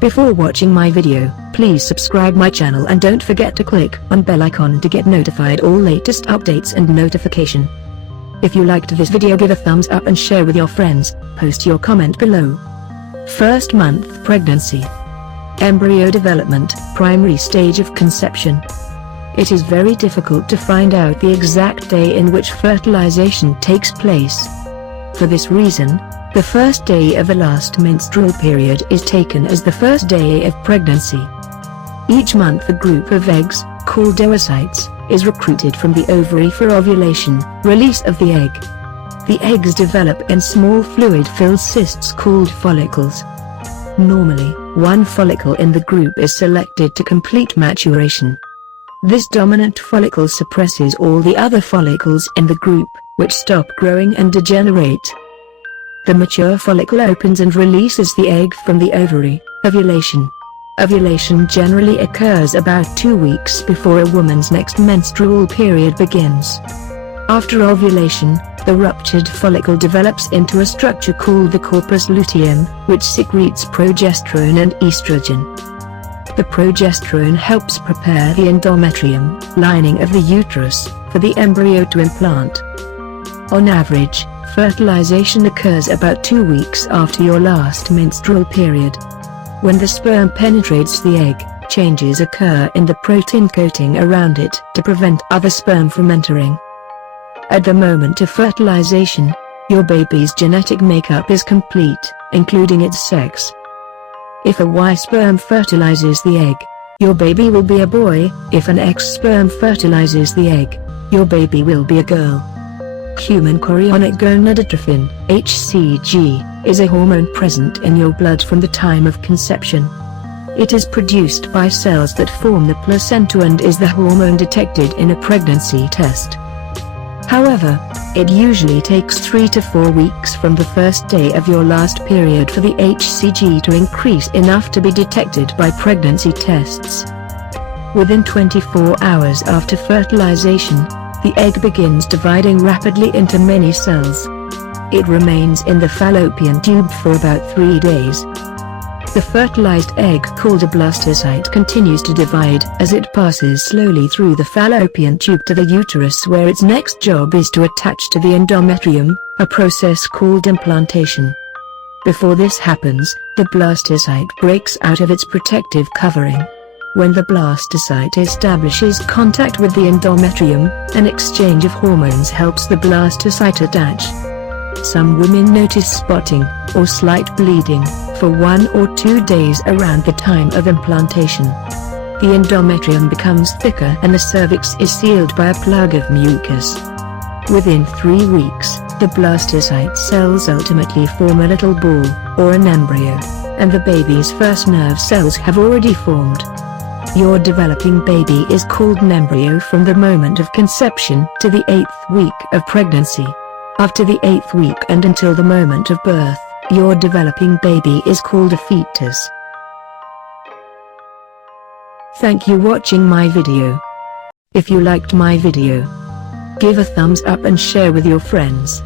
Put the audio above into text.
Before watching my video, please subscribe my channel and don't forget to click on bell icon to get notified all latest updates and notification. If you liked this video, give a thumbs up and share with your friends. Post your comment below. First month pregnancy. Embryo development, primary stage of conception. It is very difficult to find out the exact day in which fertilization takes place. For this reason, the first day of the last menstrual period is taken as the first day of pregnancy. Each month a group of eggs, called oocytes, is recruited from the ovary for ovulation, release of the egg. The eggs develop in small fluid-filled cysts called follicles. Normally, one follicle in the group is selected to complete maturation. This dominant follicle suppresses all the other follicles in the group, which stop growing and degenerate. The mature follicle opens and releases the egg from the ovary. Ovulation. Ovulation generally occurs about 2 weeks before a woman's next menstrual period begins. After ovulation, the ruptured follicle develops into a structure called the corpus luteum, which secretes progesterone and estrogen. The progesterone helps prepare the endometrium, lining of the uterus, for the embryo to implant. On average, fertilization occurs about 2 weeks after your last menstrual period. When the sperm penetrates the egg, changes occur in the protein coating around it to prevent other sperm from entering. At the moment of fertilization, your baby's genetic makeup is complete, including its sex. If a Y sperm fertilizes the egg, your baby will be a boy. If an X sperm fertilizes the egg, your baby will be a girl. Human chorionic gonadotrophin, HCG, is a hormone present in your blood from the time of conception. It is produced by cells that form the placenta and is the hormone detected in a pregnancy test. However, it usually takes 3 to 4 weeks from the first day of your last period for the HCG to increase enough to be detected by pregnancy tests. Within 24 hours after fertilization, the egg begins dividing rapidly into many cells. It remains in the fallopian tube for about 3 days. The fertilized egg, called a blastocyte, continues to divide as it passes slowly through the fallopian tube to the uterus, where its next job is to attach to the endometrium, a process called implantation. Before this happens, the blastocyte breaks out of its protective covering. When the blastocyte establishes contact with the endometrium, an exchange of hormones helps the blastocyte attach. Some women notice spotting, or slight bleeding, for 1 or 2 days around the time of implantation. The endometrium becomes thicker and the cervix is sealed by a plug of mucus. Within 3 weeks, the blastocyte cells ultimately form a little ball, or an embryo, and the baby's first nerve cells have already formed. Your developing baby is called an embryo from the moment of conception to the 8th week of pregnancy. After the 8th week and until the moment of birth, your developing baby is called a fetus. Thank you for watching my video. If you liked my video, give a thumbs up and share with your friends.